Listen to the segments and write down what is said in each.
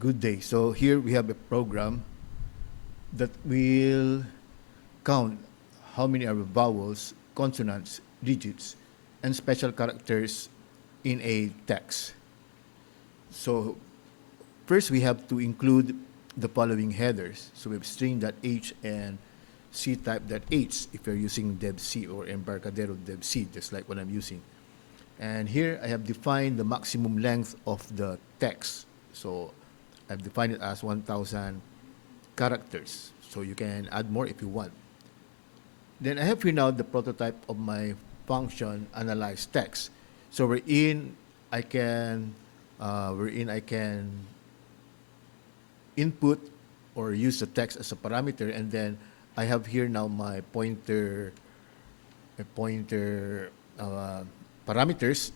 Good day. So here we have a program that will count how many are vowels, consonants, digits, and special characters in a text. So first we have to include the following headers. So we have string.h and c-type.h if you're using deb-c or embarcadero deb-c, just like what I'm using. And here I have defined the maximum length of the text. So I've defined it as 1,000 characters. So you can add more if you want. Then I have here now the prototype of my function analyze text. So I can wherein I can input or use the text as a parameter, and then I have here now my pointer parameters,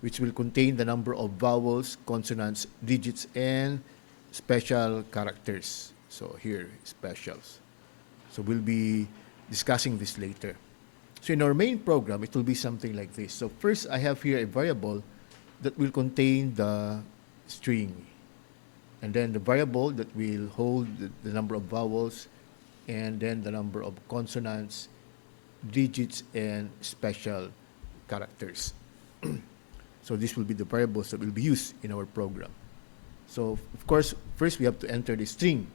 which will contain the number of vowels, consonants, digits, and special characters. So here, specials. So we'll be discussing this later. So in our main program, it will be something like this. So first, I have here a variable that will contain the string, and then the variable that will hold the number of vowels, and then the number of consonants, digits, and special characters. So this will be the variables that will be used in our program. So of course, first we have to enter the string.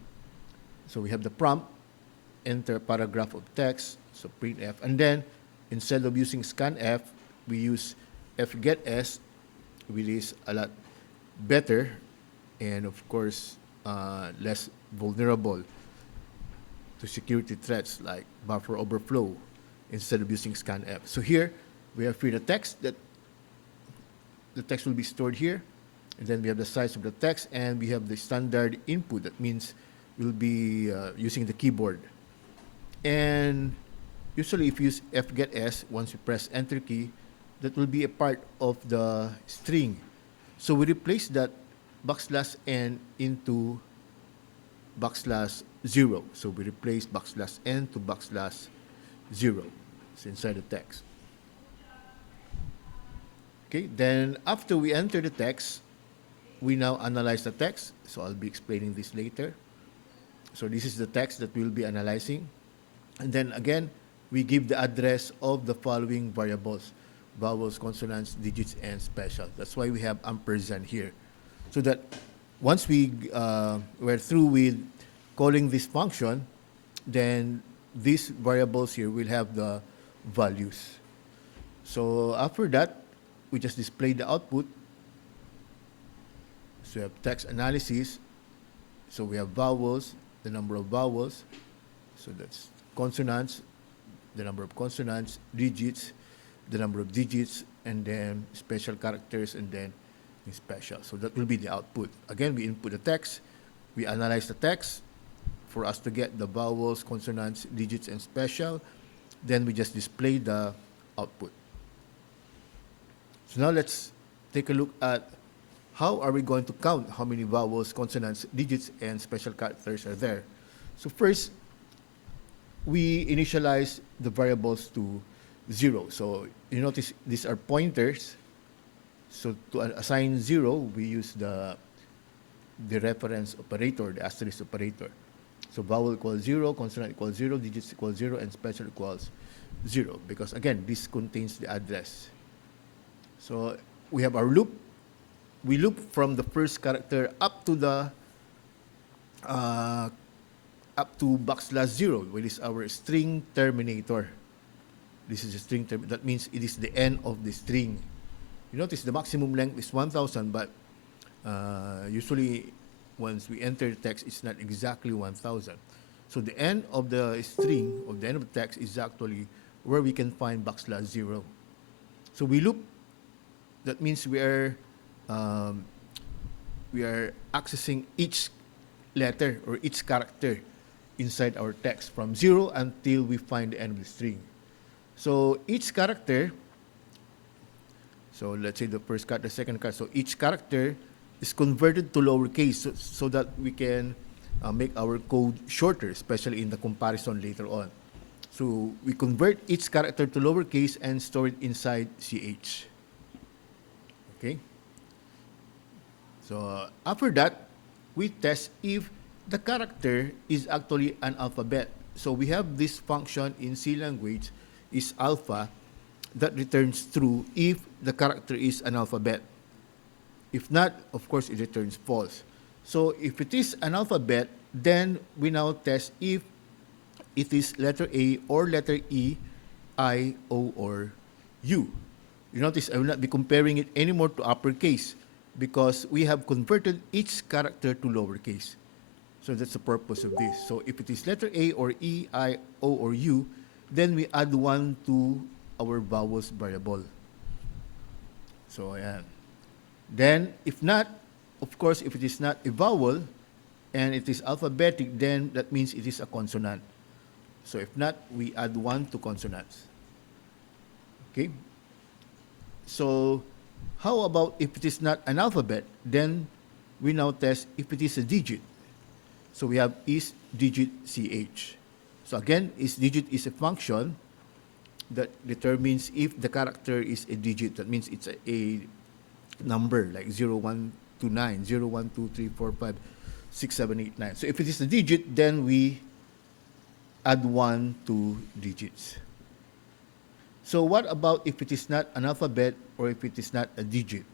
So we have the prompt, enter a paragraph of text, so printf, and then instead of using scanf, we use fgets, which is a lot better and of course less vulnerable to security threats like buffer overflow instead of using scanf. So here we have the text that the text will be stored here, and then we have the size of the text, and we have the standard input. That means we'll be using the keyboard. And usually if you use fgets, once you press enter key, that will be a part of the string. So we replace that \n into \0. So we replace \n to \0. It's inside the text. Okay, then after we enter the text, we now analyze the text. So I'll be explaining this later. So this is the text that we'll be analyzing. And then again, we give the address of the following variables: vowels, consonants, digits, and special. That's why we have ampersand here. So that once we're through with calling this function, then these variables here will have the values. So after that, we just display the output. So we have text analysis. So we have vowels, the number of vowels. So that's consonants, the number of consonants, digits, the number of digits, and then special characters, and then special. So that will be the output. Again, we input the text, we analyze the text for us to get the vowels, consonants, digits, and special. Then we just display the output. So now let's take a look at how are we going to count how many vowels, consonants, digits, and special characters are there. So first, we initialize the variables to 0. So you notice these are pointers. So to assign 0, we use the reference operator, the asterisk operator. So vowel equals 0, consonant equals 0, digits equals 0, and special equals 0. Because again, this contains the address. So we have our loop. We loop from the first character up to the \0, which is our string terminator. This is a string term. That means it is the end of the string. You notice the maximum length is 1,000, but usually once we enter the text, it's not exactly 1,000. So the end of the string, or the end of the text, is actually where we can find \0. So we loop. That means we are accessing each letter or each character inside our text from 0 until we find the end of the string. So each character, so let's say the first character, the second character, so each character is converted to lowercase so that we can make our code shorter, especially in the comparison later on. So we convert each character to lowercase and store it inside CH. Okay? So after that, we test if the character is actually an alphabet. So we have this function in C language is alpha that returns true if the character is an alphabet. If not, of course, it returns false. So if it is an alphabet, then we now test if it is letter A or letter E, I, O, or U. You notice I will not be comparing it anymore to uppercase because we have converted each character to lowercase. So that's the purpose of this. So if it is letter A or E, I, O, or U, then we add 1 to our vowels variable. So ayan. Then if not, of course, if it is not a vowel and it is alphabetic, then that means it is a consonant. So if not, we add 1 to consonants. Okay? So how about if it is not an alphabet? Then we now test if it is a digit. So we have isdigit ch. So again, isdigit is a function that determines if the character is a digit. That means it's a number like 0, 1 to 9, 0, 1, 2, 3, 4, 5, 6, 7, 8, 9. So if it is a digit, then we add 1 to digits. So what about if it is not an alphabet or if it is not a digit?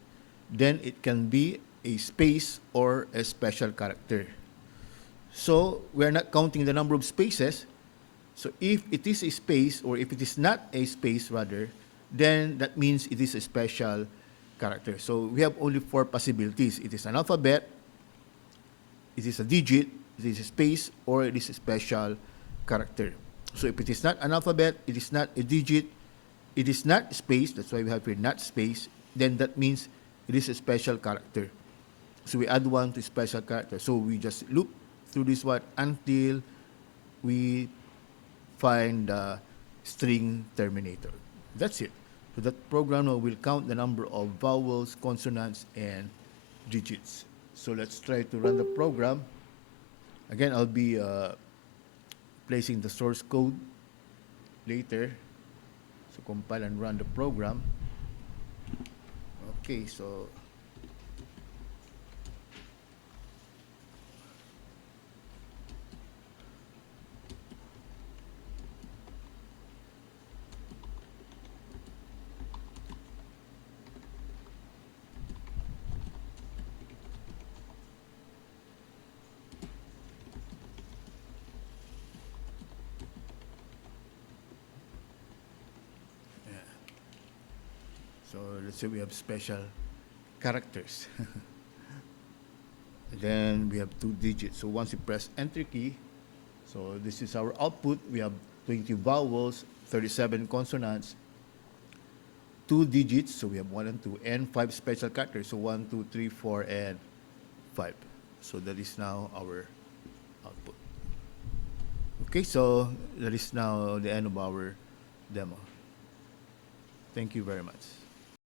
Then it can be a space or a special character. So we're not counting the number of spaces. So if it is a space or if it is not a space rather, then that means it is a special character. So we have only 4 possibilities. It is an alphabet, it is a digit, it is a space, or it is a special character. So if it is not an alphabet, it is not a digit, it is not space, that's why we have here not space, then that means it is a special character. So we add 1 to special character. So we just loop through this one until we find the string terminator. That's it. So that program will count the number of vowels, consonants, and digits. So let's try to run the program. Again, I'll be placing the source code later. So compile and run the program. Okay, so So let's say we have special characters. Then we have 2 digits. So once you press enter key, so this is our output. We have 20 vowels, 37 consonants, 2 digits. So we have 1 and 2, and 5 special characters. So 1, 2, 3, 4, and 5. So that is now our output. Okay, so that is now the end of our demo. Thank you very much.